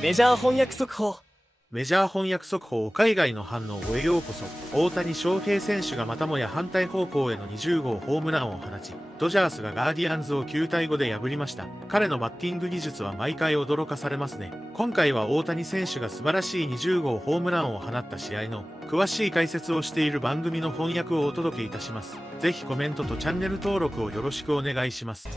メジャー翻訳速報。メジャー翻訳速報海外の反応へようこそ。大谷翔平選手がまたもや反対方向への20号ホームランを放ち、ドジャースがガーディアンズを9対5で破りました。彼のバッティング技術は毎回驚かされますね。今回は大谷選手が素晴らしい20号ホームランを放った試合の詳しい解説をしている番組の翻訳をお届けいたします。ぜひコメントとチャンネル登録をよろしくお願いします。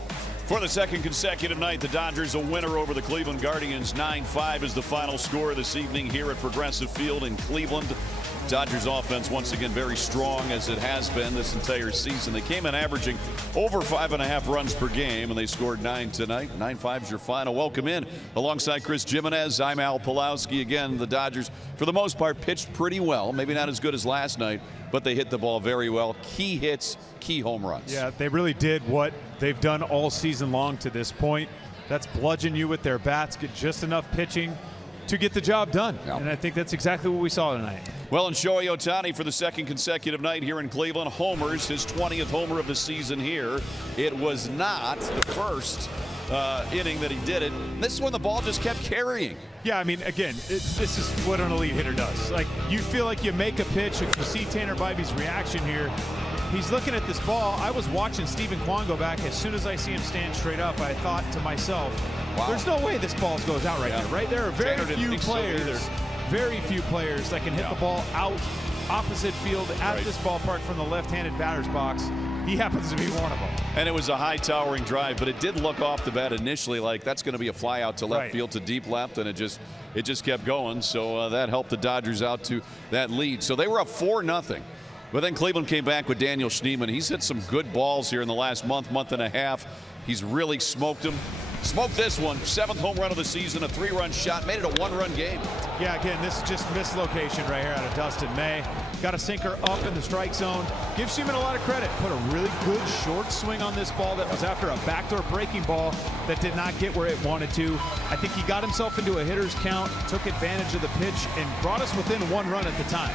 For the second consecutive night, the Dodgers a winner over the Cleveland Guardians. 9-5 is the final score this evening here at Progressive Field in Cleveland. Dodgers offense once again very strong as it has been this entire season. They came in averaging over 5.5 runs per game, and they scored 9 tonight. 9-5 is your final. Welcome in. Alongside Chris Jimenez, I'm Al Pulowski. Again, the Dodgers, for the most part, pitched pretty well. Maybe not as good as last night, but they hit the ball very well. Key hits, key home runs. Yeah, they really did what they've done all season long to this point. That's bludgeon you with their bats, get just enough pitching to get the job done. Yep. And I think that's exactly what we saw tonight. Well, and Shohei Ohtani for the second consecutive night here in Cleveland homers, his 20th homer of the season here. It was not the first inning that he did it. This is when the ball just kept carrying. Yeah, I mean, again, this is what an elite hitter does. Like, you feel like you make a pitch. If you see Tanner Bibee's reaction here, he's looking at this ball. I was watching Stephen Kwan go back. As soon as I see him stand straight up, I thought to myself, wow, there's no way this ball goes out right there. Right? There are very few players that can hit the ball out opposite field at this ballpark from the left-handed batter's box. He happens to be one of them. And it was a high towering drive, but it did look off the bat initially like that's going to be a fly out to left field to deep left, and it just kept going. So that helped the Dodgers out to that lead. So they were up 4-0. But then Cleveland came back with Daniel Schneemann. He's hit some good balls here in the last month and a half. He's really smoked them. Smoked this one. 7th home run of the season, a 3-run shot, made it a 1-run game. Yeah, again, this is just mislocation right here out of Dustin May. Got a sinker up in the strike zone. Give Schneemann a lot of credit. Put a really good short swing on this ball that was after a backdoor breaking ball that did not get where it wanted to. I think he got himself into a hitter's count, took advantage of the pitch, and brought us within 1 run at the time.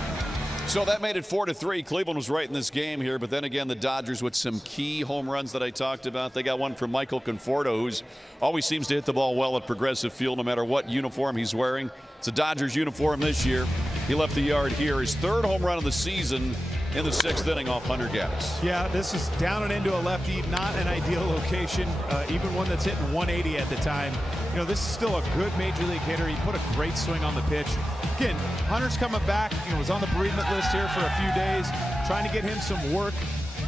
So that made it 4-3. Cleveland was right in this game here, but then again, the Dodgers with some key home runs that I talked about. They got one from Michael Conforto, who's always seems to hit the ball well at Progressive Field, no matter what uniform he's wearing. It's a Dodgers uniform this year. He left the yard here. His 3rd home run of the season in the 6th inning off Hunter Gaddis. Yeah, this is down and into a lefty, not an ideal location, even one that's hitting 180 at the time. You know, this is still a good major league hitter. He put a great swing on the pitch. Again, Hunter's coming back. You know, was on the bereavement list here for a few days, trying to get him some work.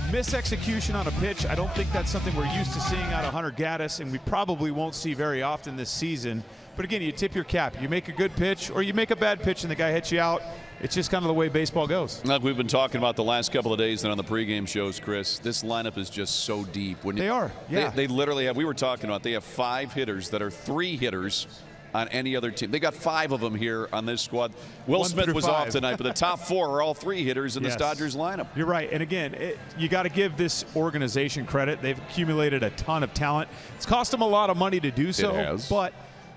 Misexecution on a pitch, I don't think that's something we're used to seeing out of Hunter Gaddis, and we probably won't see very often this season. But again, you tip your cap. You make a good pitch or you make a bad pitch and the guy hits you out. It's just kind of the way baseball goes. Like we've been talking about the last couple of days and on the pregame shows, Chris, this lineup is just so deep. They are, yeah. They literally have, we were talking about, they have 5 hitters that are 3 hitters on any other team. They got 5 of them here on this squad. Will Smith was off tonight, but the top 4 are all 3 hitters in this Dodgers lineup. You're right. And again, you got to give this organization credit. They've accumulated a ton of talent. It's cost them a lot of money to do so, but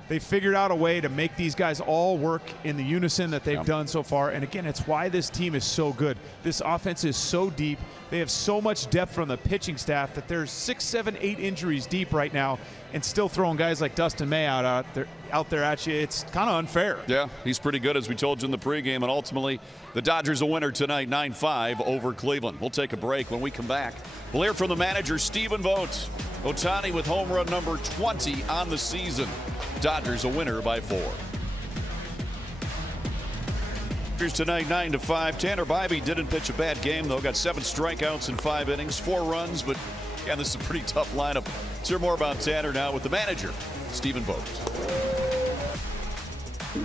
they figured out a way to make these guys all work in the unison that they've done so far. And again, it's why this team is so good. This offense is so deep. They have so much depth from the pitching staff that there's 6, 7, 8 injuries deep right now, and still throwing guys like Dustin May out there at you. It's kind of unfair. Yeah, he's pretty good, as we told you in the pregame. And ultimately, the Dodgers a winner tonight, 9-5 over Cleveland. We'll take a break. When we come back, we'll hear from the manager, Stephen Vogt. Ohtani with home run number 20 on the season. Dodgers a winner by 4. Tonight 9-5. Tanner Bibee didn't pitch a bad game, though. Got 7 strikeouts in 5 innings, 4 runs. But yeah, this is a pretty tough lineup. Let's hear more about Tanner now with the manager, Stephen Vogt.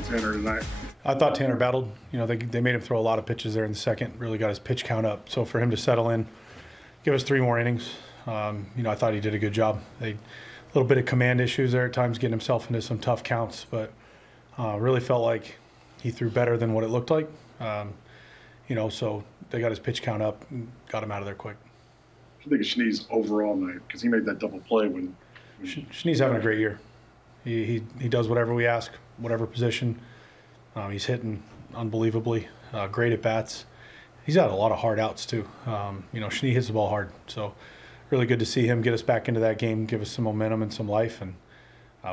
Tanner tonight. I thought Tanner battled. You know, they made him throw a lot of pitches there in the second. Really got his pitch count up. So for him to settle in, give us 3 more innings. You know, I thought he did a good job. A little bit of command issues there at times, getting himself into some tough counts, but really felt like he threw better than what it looked like. You know, so they got his pitch count up and got him out of there quick. I think of Schnee's overall night, because he made that double play when Schnee's having a great year. He does whatever we ask, whatever position. He's hitting unbelievably, great at bats. He's had a lot of hard outs too. You know, Schnee hits the ball hard, so really good to see him get us back into that game, give us some momentum and some life, and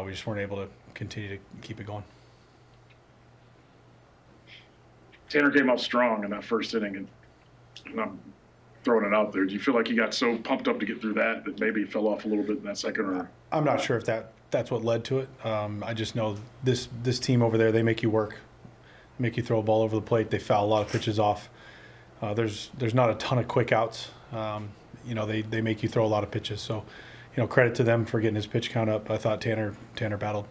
we just weren't able to continue to keep it going. Tanner came out strong in that first inning, and I'm throwing it out there. Do you feel like he got so pumped up to get through that maybe he fell off a little bit in that second? Or I'm not sure if that's what led to it. I just know this team over there, they make you work, make you throw a ball over the plate. They foul a lot of pitches off. There's not a ton of quick outs. They make you throw a lot of pitches. So, credit to them for getting his pitch count up. I thought Tanner battled.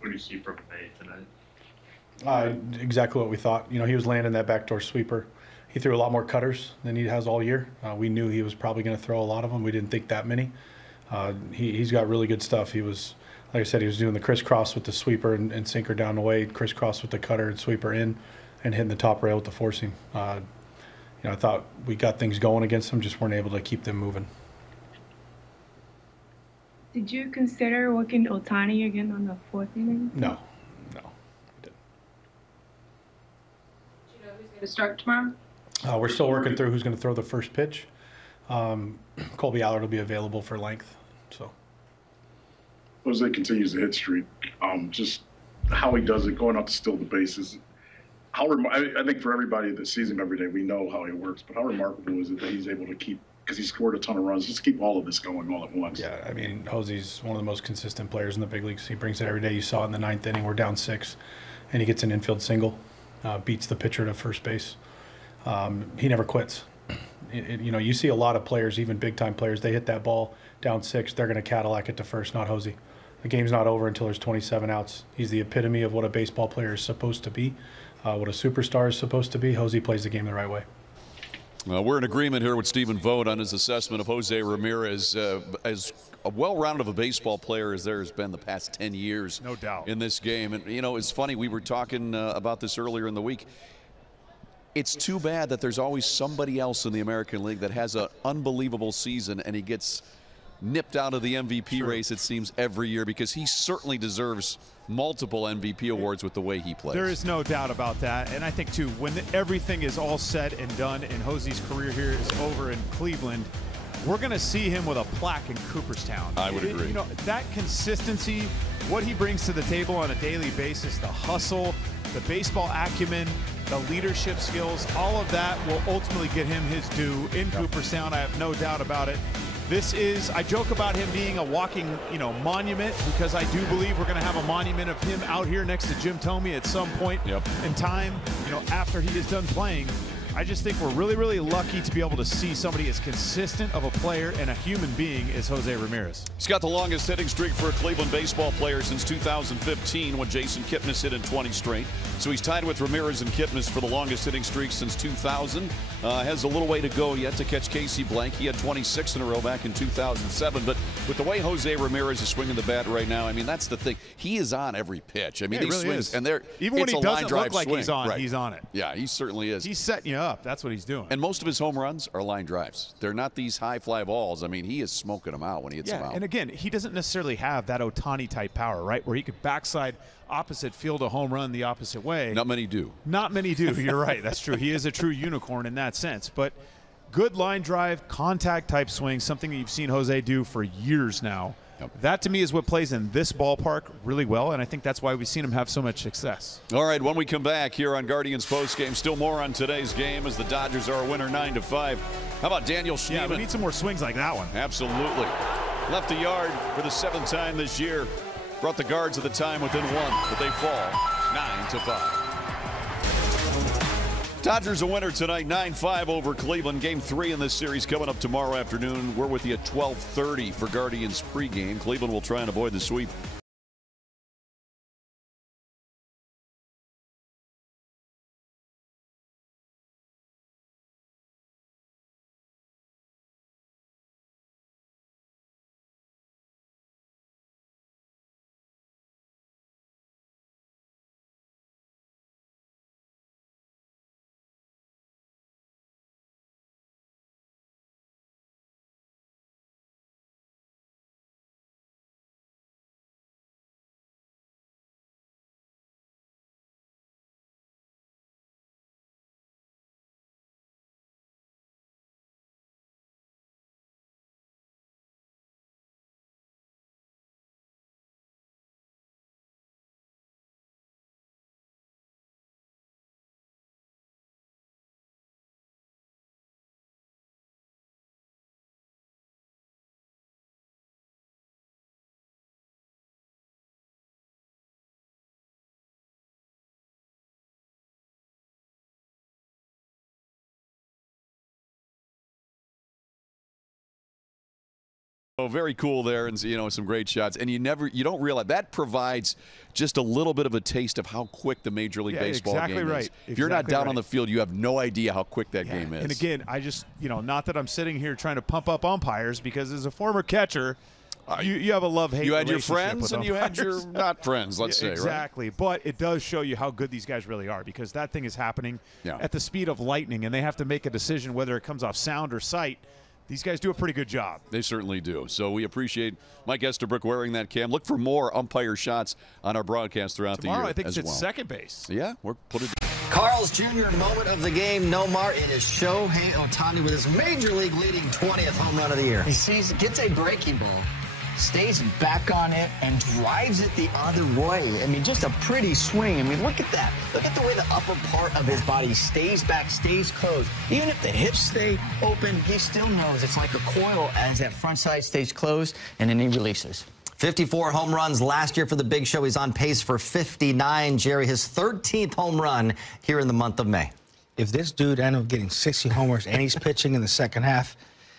What do you see from May tonight? Exactly what we thought. He was landing that backdoor sweeper. He threw a lot more cutters than he has all year. We knew he was probably going to throw a lot of them. We didn't think that many. He's got really good stuff. He was, like I said, he was doing the crisscross with the sweeper and sinker down the way, crisscross with the cutter and sweeper in, and hitting the top rail with the four seam. I thought we got things going against them, just weren't able to keep them moving. Did you consider working Ohtani again on the fourth inning? No. Do you know who's going to start tomorrow? We're still working through who's going to throw the first pitch. Colby Allard will be available for length. So Jose continues the hit streak. Just how he does it, going out to steal the bases. I think for everybody that sees him every day, we know how he works. But how remarkable is it that he's able to keep, because he scored a ton of runs, just keep all of this going all at once? Yeah, I mean, Jose's one of the most consistent players in the big leagues. He brings it every day. You saw it in the ninth inning. We're down 6, and he gets an infield single, beats the pitcher to first base. He never quits. You see a lot of players, even big-time players, they hit that ball down 6, they're going to Cadillac it to first, not Jose. The game's not over until there's 27 outs. He's the epitome of what a baseball player is supposed to be, what a superstar is supposed to be. Jose plays the game the right way. We're in agreement here with Stephen Vogt on his assessment of Jose Ramirez as a well-rounded of a baseball player as there has been the past 10 years. No doubt. In this game. And, it's funny, we were talking about this earlier in the week. It's too bad that there's always somebody else in the American League that has an unbelievable season and he gets nipped out of the MVP race, it seems, every year, because he certainly deserves multiple MVP awards with the way he plays. There is no doubt about that. And I think, too, when everything is all said and done and Jose's career here is over in Cleveland, we're going to see him with a plaque in Cooperstown. I would agree. That consistency, what he brings to the table on a daily basis, the hustle, the baseball acumen, the leadership skills, all of that will ultimately get him his due in Cooperstown. I have no doubt about it. I joke about him being a walking, monument, because I do believe we're going to have a monument of him out here next to Jim Thome at some point in time, after he is done playing. I just think we're really, really lucky to be able to see somebody as consistent of a player and a human being as Jose Ramirez. He's got the longest hitting streak for a Cleveland baseball player since 2015, when Jason Kipnis hit in 20 straight. So he's tied with Ramirez and Kipnis for the longest hitting streak since 2000. Has a little way to go yet to catch Casey Blank. He had 26 in a row back in 2007. But with the way Jose Ramirez is swinging the bat right now, I mean, that's the thing. He is on every pitch. I mean, he these really swings, is. and even when he doesn't look like swing. he's on, Right. he's on it. Yeah, he certainly is. He's setting you up. That's what he's doing. And most of his home runs are line drives. They're not these high fly balls. I mean, he is smoking them out when he hits them out. And again, he doesn't necessarily have that Ohtani type power, right? Where he could backside opposite field a home run the opposite way. Not many do. Not many do. You're right. That's true. He is a true unicorn in that sense. But good line drive, contact type swing, something that you've seen Jose do for years now. Yep. That, to me, is what plays in this ballpark really well, and I think that's why we've seen him have so much success. All right, when we come back here on Guardians Postgame, still more on today's game as the Dodgers are a winner 9-5. How about Daniel Schneemann? Yeah, we need some more swings like that one. Absolutely. Left the yard for the 7th time this year. Brought the Guards at the time within 1, but they fall 9-5. Dodgers a winner tonight, 9-5 over Cleveland. Game 3 in this series coming up tomorrow afternoon. We're with you at 12:30 for Guardians pregame. Cleveland will try and avoid the sweep. Oh, very cool there, and some great shots. And you don't realize that provides just a little bit of a taste of how quick the Major League Baseball game is. If you're not down on the field, you have no idea how quick that game is. And again, I just not that I'm sitting here trying to pump up umpires, because as a former catcher, you have a love-hate relationship. You had your friends and you had your not friends, let's say, exactly. Right? But it does show you how good these guys really are, because that thing is happening at the speed of lightning, and they have to make a decision whether it comes off sound or sight. These guys do a pretty good job. They certainly do. So we appreciate Mike Estabrook wearing that cam. Look for more umpire shots on our broadcast throughout the year. Tomorrow, I think it's at second base. Yeah, we're put it. Carl's Jr. moment of the game, Nomar, it is Shohei Ohtani with his Major League leading 20th home run of the year. He gets a breaking ball, stays back on it, and drives it the other way. I mean, just a pretty swing. I mean, look at that. Look at the way the upper part of his body stays back, stays closed. Even if the hips stay open, he still knows it's like a coil as that front side stays closed, and then he releases. 54 home runs last year for the Big Show. He's on pace for 59, Jerry, his 13th home run here in the month of May. If this dude ended up getting 60 homers and he's pitching in the second half,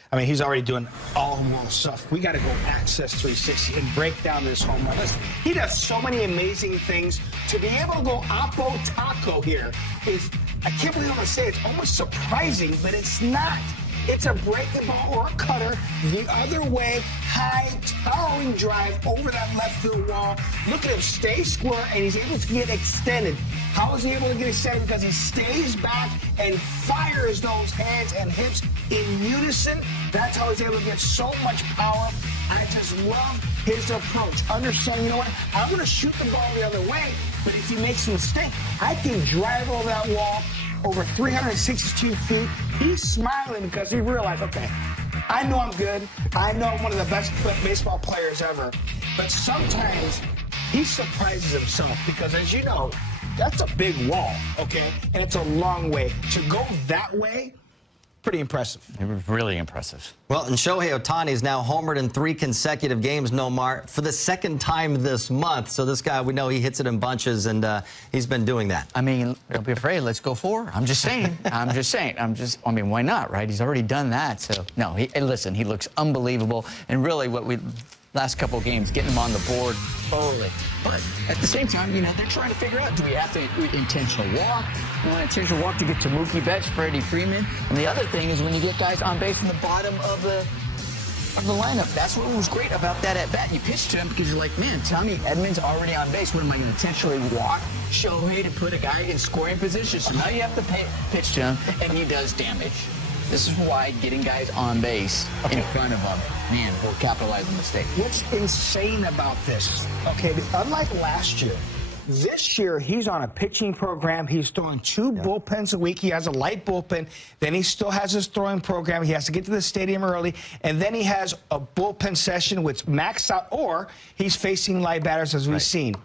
I mean, he's already doing all-world stuff. We got to go access 360 and break down this home run. Listen, he does so many amazing things. To be able to go oppo taco here is, I can't believe I'm going to say it's almost surprising, but it's not. It's a breaking ball or a cutter the other way, high, towering drive over that left field wall. Look at him stay square, and he's able to get extended. How is he able to get extended? Because he stays back and fires those hands and hips in unison. That's how he's able to get so much power. I just love his approach. Understand, you know what? I'm going to shoot the ball the other way, but if he makes a mistake, I can drive over that wall over 362 feet. He's smiling because he realized, okay, I know I'm good. I know I'm one of the best baseball players ever. But sometimes he surprises himself because, as you know, that's a big wall, okay? And it's a long way. To go that way, pretty impressive. It was really impressive. Well, and Shohei Ohtani is now homered in 3 consecutive games, Nomar, for the second time this month. So this guy, we know he hits it in bunches, and he's been doing that. I mean, don't be afraid. Let's go 4. I'm just saying. I mean, why not, right? He's already done that. So, no, listen, he looks unbelievable. And really last couple of games, getting him on the board early. But at the same time, they're trying to figure out, do we have to intentional walk? You want intentional walk to get to Mookie Betts, Freddie Freeman? And the other thing is when you get guys on base in the bottom of the lineup. That's what was great about that at bat. You pitch to him because you're like, man, Tommy Edmonds already on base. What am I going to intentionally walk Shohei to put a guy in scoring position? So now you have to pitch to him, and he does damage. This is why getting guys on base in front of them, man, will capitalize on the mistake. What's insane about this, okay, unlike last year, this year he's on a pitching program. He's throwing 2 bullpens a week. He has a light bullpen. Then he still has his throwing program. He has to get to the stadium early. And then he has a bullpen session which maxed out, or he's facing live batters, as we've seen.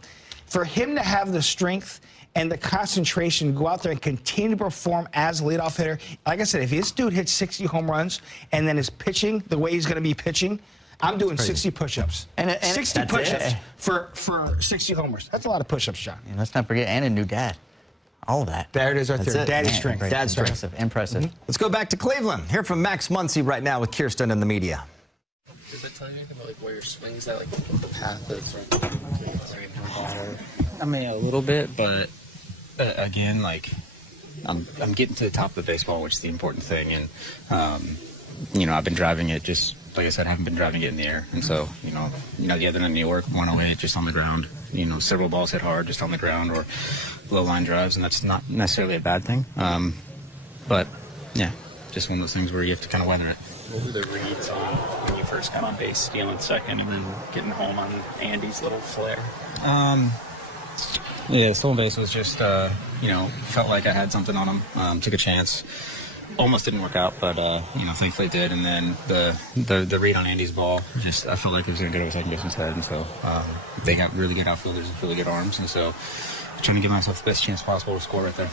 For him to have the strength and the concentration to go out there and continue to perform as a leadoff hitter. Like I said, if this dude hits 60 home runs and then is pitching the way he's going to be pitching, I'm doing 60 push-ups. And 60 push-ups for 60 homers. That's a lot of push-ups, John. And let's not forget, and a new dad. All that. There it is right there. Daddy's strength. Dad's strength. Impressive. Let's go back to Cleveland. Hear from Max Muncy right now with Kirsten in the media. Does it tell you anything about where your swing's at, the path that's I mean, a little bit, but again, I'm getting to the top of the baseball, which is the important thing, and I've been driving it just like I said, I haven't been driving it in the air, and so the other night in New York, 108 just on the ground, several balls hit hard just on the ground or low line drives, and that's not necessarily a bad thing, but yeah, just one of those things where you have to kind of weather it. What were the reads on when you first got on base, stealing second, and then getting home on Andy's little flare? Yeah, stolen base was just, felt like I had something on him. Took a chance. Almost didn't work out, but, thankfully it did. And then the read on Andy's ball, I felt like it was going to go to second base instead. And so they got really good outfielders with really good arms. And so trying to give myself the best chance possible to score right there.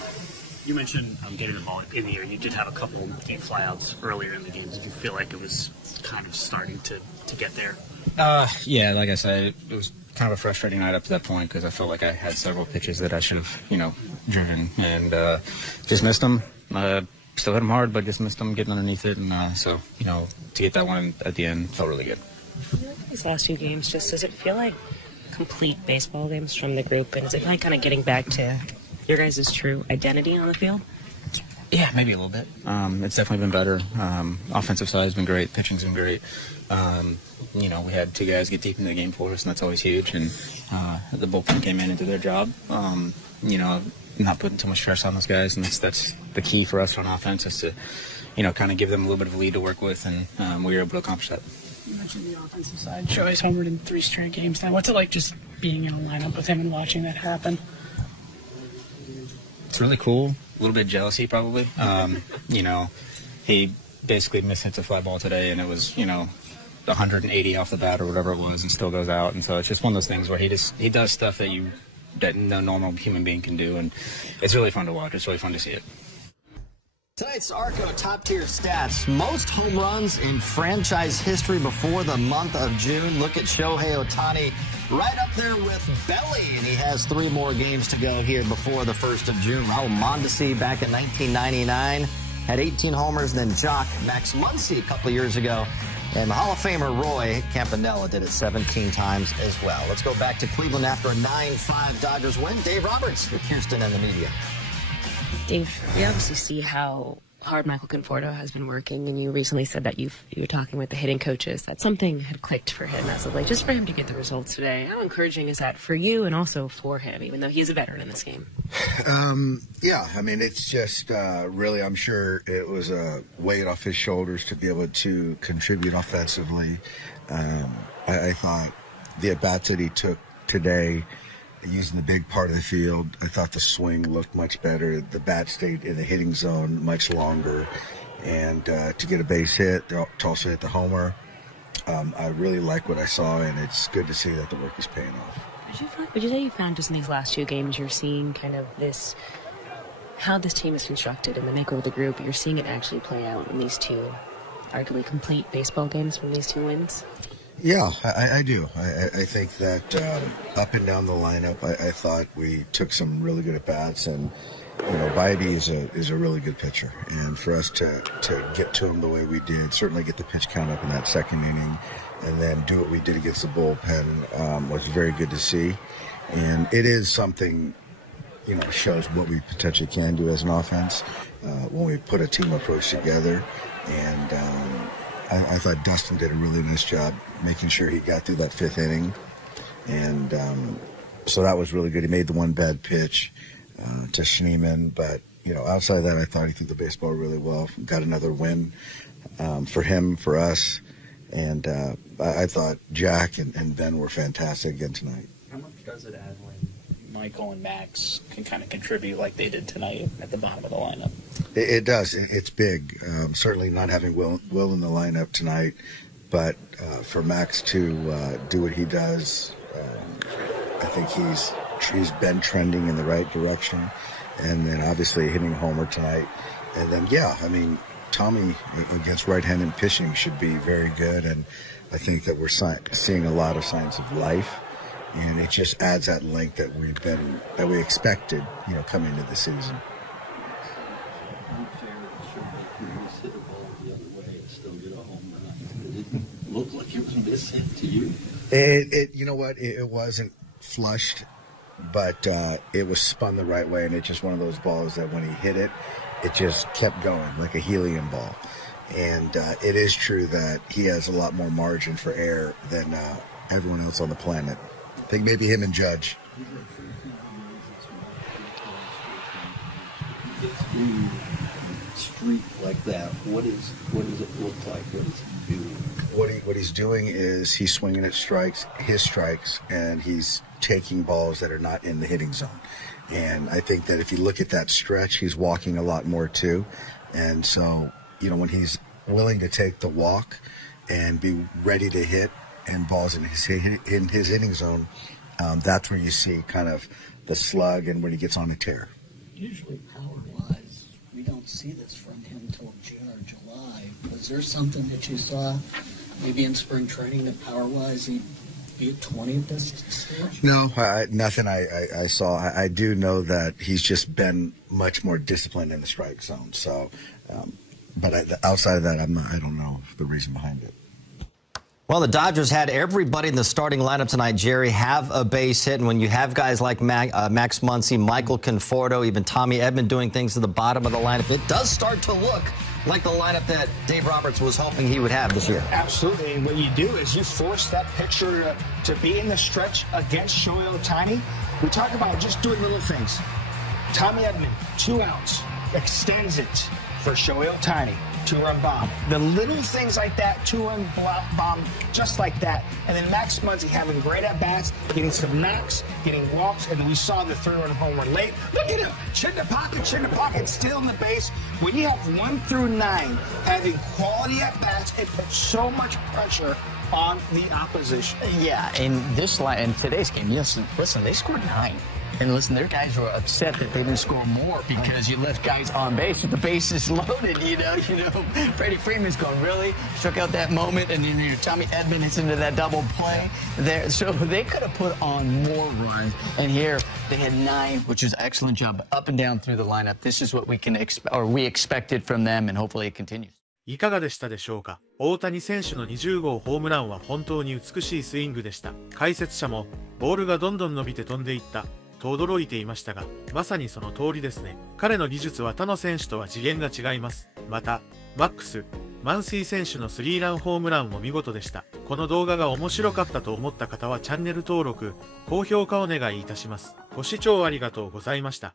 You mentioned getting the ball in the air. You did have a couple deep flyouts earlier in the game. Did you feel like it was kind of starting to get there? Yeah, like I said, it was kind of a frustrating night up to that point because I felt like I had several pitches that I should have, driven and just missed them. Still hit them hard, but just missed them getting underneath it. And so, to get that one at the end felt really good. These last 2 games, just does it feel like complete baseball games from the group, and is it like kind of getting back to your guys' true identity on the field? Yeah, maybe a little bit. It's definitely been better. Offensive side has been great. Pitching's been great. You know, we had 2 guys get deep into the game for us, and that's always huge. And the bullpen came in and did their job. You know, not putting too much stress on those guys, and that's the key for us on offense is to, you know, kind of give them a little bit of a lead to work with, and we were able to accomplish that. You mentioned the offensive side. Joey's homered in 3 straight games now. What's it like just being in a lineup with him and watching that happen? It's really cool. A little bit of jealousy, probably. You know, he basically mishits a fly ball today, and it was, you know, 180 off the bat or whatever it was, and still goes out. And so it's just one of those things where he does stuff that no normal human being can do, and it's really fun to watch. It's really fun to see it. Tonight's Arco top-tier stats. Most home runs in franchise history before the month of June. Look at Shohei Ohtani right up there with Belly, and he has 3 more games to go here before the 1st of June. Raul Mondesi back in 1999 had 18 homers, then Jock Max Muncy a couple of years ago. And the Hall of Famer Roy Campanella did it 17 times as well. Let's go back to Cleveland after a 9-5 Dodgers win. Dave Roberts with Houston and the media. Dave, we obviously see how hard Michael Conforto has been working, and you recently said that you were talking with the hitting coaches, that something had clicked for him as of late, just for him to get the results today. How encouraging is that for you and also for him, even though he's a veteran in this game? Yeah, I mean, it's just really, I'm sure it was a weight off his shoulders to be able to contribute offensively. I thought the at-bats that he took today, using the big part of the field, I thought the swing looked much better. The bat stayed in the hitting zone much longer. And to get a base hit, to also hit the homer, I really like what I saw, and it's good to see that the work is paying off. Would you say you found just in these last 2 games you're seeing kind of this, how this team is constructed and the makeup of the group, you're seeing it actually play out in these 2 arguably complete baseball games from these 2 wins? Yeah, I do. I think that up and down the lineup, I thought we took some really good at-bats, and, you know, Bybee is a really good pitcher. And for us to get to him the way we did, certainly get the pitch count up in that 2nd inning, and then do what we did against the bullpen was very good to see. And it is something, you know, shows what we potentially can do as an offense when we put a team approach together. And I thought Dustin did a really nice job making sure he got through that 5th inning. And so that was really good. He made the one bad pitch to Schneemann. But, you know, outside of that, I thought he threw the baseball really well. Got another win for him, for us. And I thought Jack and Ben were fantastic again tonight. How much does it add when Michael and Max can kind of contribute like they did tonight at the bottom of the lineup? It does. It's big. Certainly not having Will in the lineup tonight, but for Max to do what he does, I think he's been trending in the right direction. And then obviously hitting a homer tonight. And then, yeah, I mean, Tommy against right-handed pitching should be very good. And I think that we're seeing a lot of signs of life. And it just adds that length that we expected, you know, coming into the season. Look like it was missing to you. You know what? It wasn't flushed, but it was spun the right way, and it's just one of those balls that when he hit it, it just kept going like a helium ball. And it is true that he has a lot more margin for error than everyone else on the planet. I think maybe him and Judge. Streak like that. What does it look like? What is he doing? What he's doing is he's swinging at his strikes, and he's taking balls that are not in the hitting zone. And I think that if you look at that stretch, he's walking a lot more too. And so, you know, when he's willing to take the walk and be ready to hit and balls in his hitting zone, that's where you see kind of the slug and when he gets on a tear. Usually power-wise, we don't see this from him until June or July. Was there something that you saw maybe in spring training that power-wise he'd be at 20 at this stage? No, nothing I saw. I do know that he's just been much more disciplined in the strike zone. So, but outside of that, I don't know the reason behind it. Well, the Dodgers had everybody in the starting lineup tonight, Jerry, have a base hit. And when you have guys like Max Muncy, Michael Conforto, even Tommy Edman doing things at the bottom of the lineup, it does start to look like the lineup that Dave Roberts was hoping he would have this year. Absolutely. And what you do is you force that pitcher to be in the stretch against Shohei Ohtani. We talk about just doing little things. Tommy Edman, 2 outs, extends it for Shohei Ohtani. 2-run bomb. The little things like that, 2-run bomb, just like that. And then Max Muncy having great at-bats, getting some knocks, getting walks, and then we saw the 3-run home run late. Look at him! Chin to pocket, still in the base. When you have 1 through 9 having quality at-bats, it puts so much pressure on the opposition. Yeah, in today's game, yes, listen, they scored 9. And listen, their guys were upset that they didn't score more because you left guys on base with the bases loaded, you know. Freddie Freeman's going, really? Struck out that moment, and then Tommy Edman hits into that double play there. So they could have put on more runs. And here they had 9, which is an excellent job up and down through the lineup. This is what we expected from them, and hopefully it continues. いかがでしたでしょうか。大谷選手の20号ホームランは本当に美しいスイングでした。解説者も、ボールがどんどん伸びて飛んでいった。と驚いていましたが、まさにその通りですね。彼の技術は他の選手とは次元が違います。また、マンシー選手の3ランホームランも見事でした。この動画が面白かったと思った方はチャンネル登録、高評価お願いいたします。ご視聴ありがとうございました。